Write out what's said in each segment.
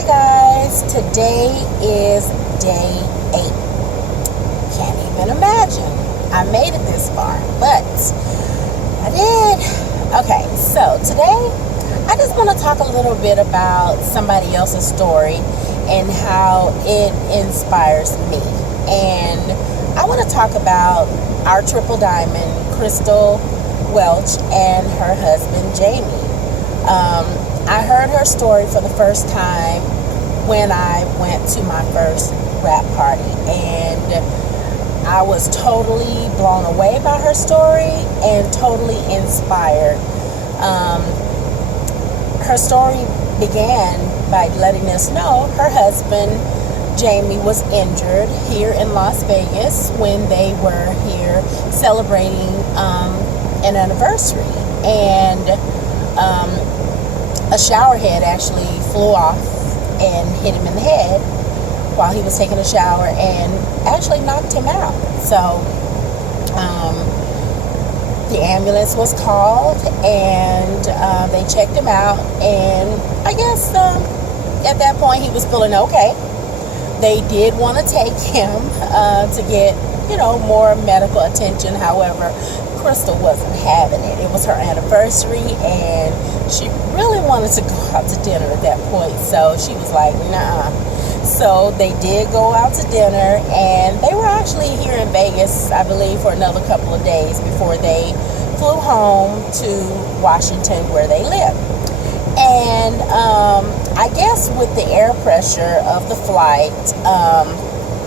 Hi guys, today is day 8. Can't even imagine I made it this far, but I did. Okay, so today I just want to talk a little bit about somebody else's story and how it inspires me. And I want to talk about our triple diamond, Crystal Welch, and her husband, Jamie. I heard her story for the first time when I went to my first rap party, and I was totally blown away by her story and totally inspired. Her story began by letting us know her husband, Jamie, was injured here in Las Vegas when they were here celebrating an anniversary, and a shower head actually flew off and hit him in the head while he was taking a shower and actually knocked him out. So the ambulance was called and they checked him out, and I guess at that point he was feeling okay. They did want to take him to get more medical attention. However, Crystal wasn't having it. It was her anniversary and she really wanted to go out to dinner at that point, so she was like, nah. So they did go out to dinner, and they were actually here in Vegas, I believe, for another couple of days before they flew home to Washington where they live. And I guess with the air pressure of the flight,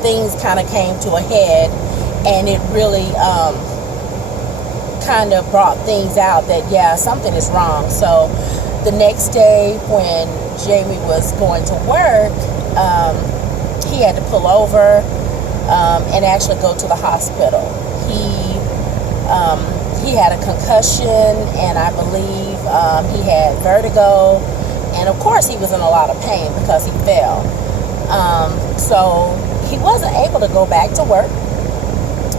things kind of came to a head, and it really kind of brought things out that something is wrong. So the next day when Jamie was going to work, he had to pull over and actually go to the hospital. He had a concussion, and I believe he had vertigo, and of course he was in a lot of pain because he fell. So he wasn't able to go back to work,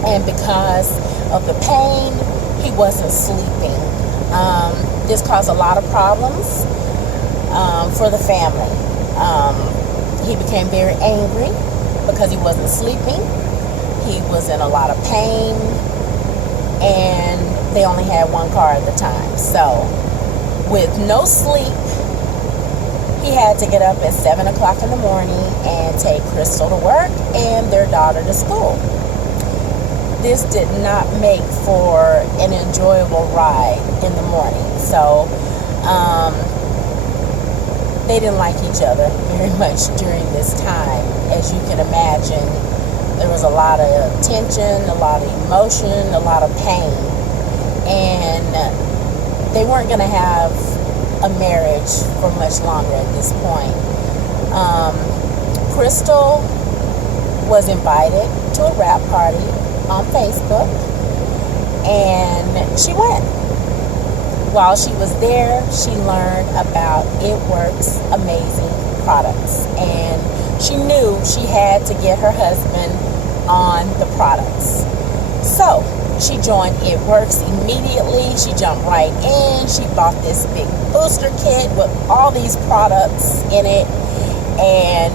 and because of the pain, he wasn't sleeping. This caused a lot of problems for the family. He became very angry because he wasn't sleeping. He was in a lot of pain, and they only had one car at the time. So with no sleep, he had to get up at 7 o'clock in the morning and take Crystal to work and their daughter to school. This did not make for an enjoyable ride in the morning. So they didn't like each other very much during this time. As you can imagine, there was a lot of tension, a lot of emotion, a lot of pain. And they weren't going to have a marriage for much longer at this point. Crystal was invited to a rap party on Facebook, and she went. While she was there, she learned about It Works amazing products, and she knew she had to get her husband on the products. So she joined It Works immediately. She jumped right in. She bought this big booster kit with all these products in it, and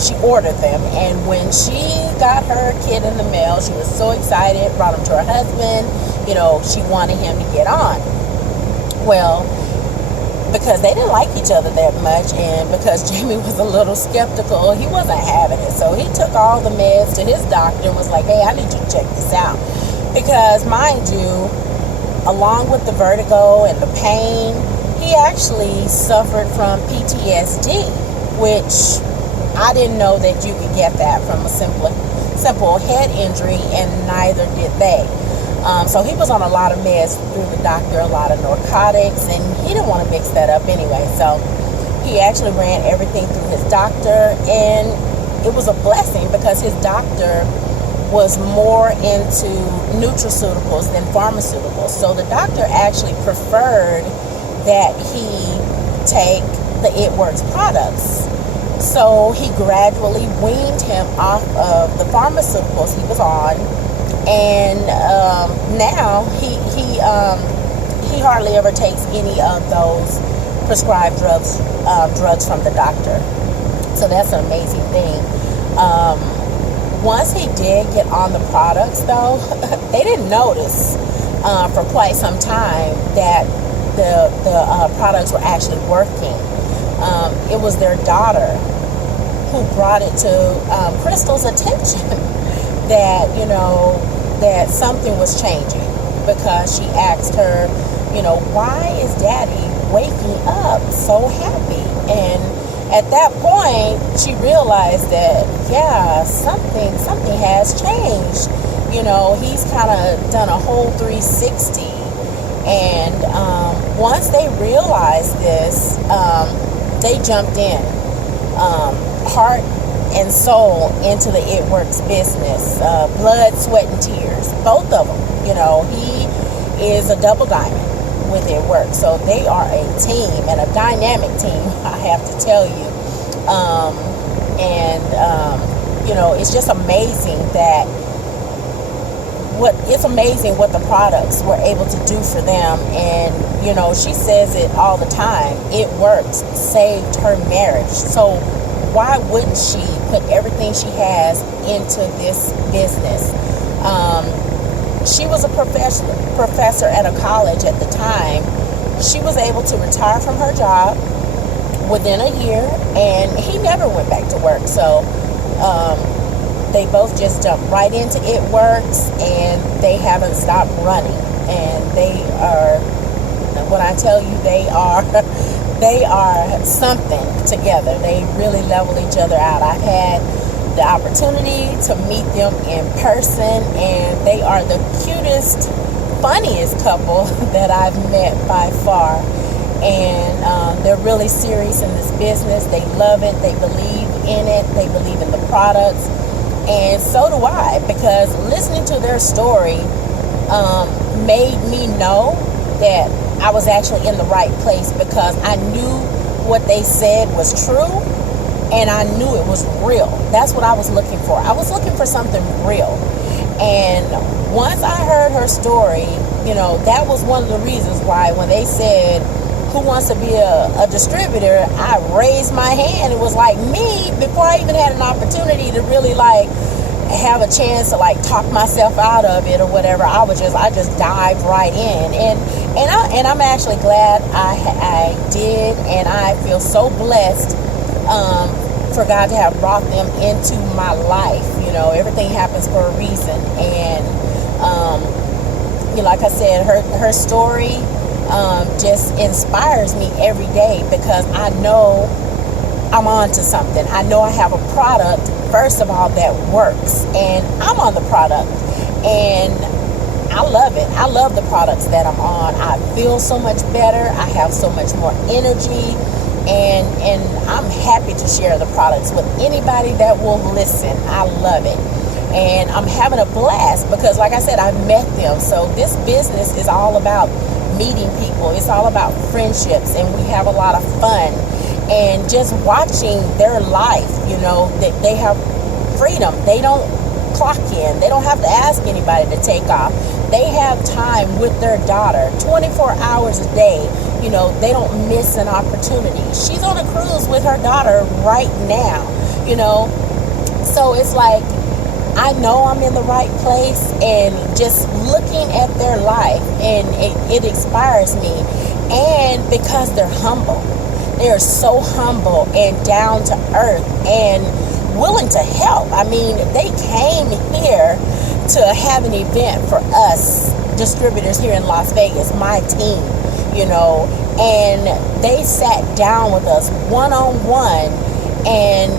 she ordered them, and when she got her kit in the mail, she was so excited, brought him to her husband. She wanted him to get on. Well, because they didn't like each other that much, and because Jamie was a little skeptical, he wasn't having it. So he took all the meds to his doctor and was like, hey, I need you to check this out. Because mind you, along with the vertigo and the pain, he actually suffered from PTSD, which I didn't know that you could get that from a simple head injury, and neither did they. So he was on a lot of meds through the doctor, a lot of narcotics, and he didn't want to mix that up anyway. So he actually ran everything through his doctor, and it was a blessing because his doctor was more into nutraceuticals than pharmaceuticals. So the doctor actually preferred that he take the It Works products. So he gradually weaned him off of the pharmaceuticals he was on, and now he hardly ever takes any of those prescribed drugs from the doctor. So that's an amazing thing. Once he did get on the products, though, they didn't notice for quite some time that the products were actually working. It was their daughter who brought it to Crystal's attention that, that something was changing, because she asked her, why is Daddy waking up so happy? And at that point, she realized that, yeah, something has changed. He's kind of done a whole 360. And once they realized this, they jumped in, heart and soul, into the It Works business. Blood, sweat, and tears. Both of them. He is a double diamond with It Works. So they are a team, and a dynamic team, I have to tell you. It's just amazing that it's amazing what the products were able to do for them. And she says it all the time, It Works saved her marriage. So why wouldn't she put everything she has into this business? She was a professor at a college at the time. She was able to retire from her job within a year, and he never went back to work. So they both just jumped right into It Works, and they haven't stopped running. And they are, when I tell you, they are something together. They really level each other out. I've had the opportunity to meet them in person, and they are the cutest, funniest couple that I've met by far. And they're really serious in this business. They love it. They believe in it. They believe in the products. And so do I, because listening to their story made me know that I was actually in the right place, because I knew what they said was true, and I knew it was real. That's what I was looking for. I was looking for something real. And once I heard her story, that was one of the reasons why when they said, who wants to be a distributor, I raised my hand. It was like me, before I even had an opportunity to really have a chance to talk myself out of it or whatever. I just dived right in, and I'm actually glad I did, and I feel so blessed for God to have brought them into my life. Everything happens for a reason, and like I said, her story just inspires me every day, because I know I'm on to something. I know I have a product, first of all, that works, and I'm on the product, and I love it. I love the products that I'm on. I feel so much better. I have so much more energy, and I'm happy to share the products with anybody that will listen. I love it. And I'm having a blast, because like I said, I've met them. So this business is all about meeting people. It's all about friendships, and we have a lot of fun. And just watching their life, that they have freedom. They don't clock in. They don't have to ask anybody to take off. They have time with their daughter 24 hours a day. They don't miss an opportunity. She's on a cruise with her daughter right now, So it's like, I know I'm in the right place, and just looking at their life, and it inspires me. And because they're humble. They are so humble and down to earth and willing to help. I mean, they came here to have an event for us distributors here in Las Vegas, my team, and they sat down with us one-on-one, and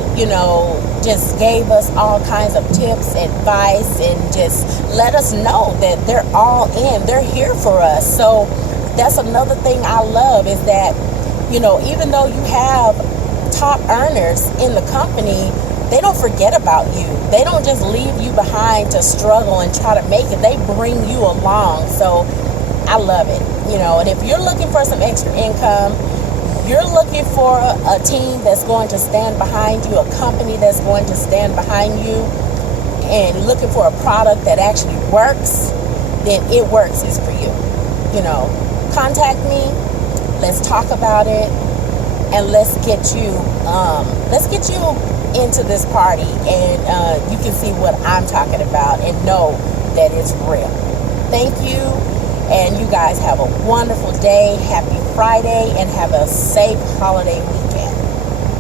just gave us all kinds of tips, advice, and just let us know that they're all in. They're here for us. So that's another thing I love, is that even though you have top earners in the company, they don't forget about you. They don't just leave you behind to struggle and try to make it. They bring you along. So I love it. And if you're looking for some extra income, you're looking for a team that's going to stand behind you, a company that's going to stand behind you, and looking for a product that actually works, then It Works is for you. Contact me. Let's talk about it, and let's get you into this party, and you can see what I'm talking about and know that it's real. Thank you, and you guys have a wonderful day. Happy Friday, and have a safe holiday weekend.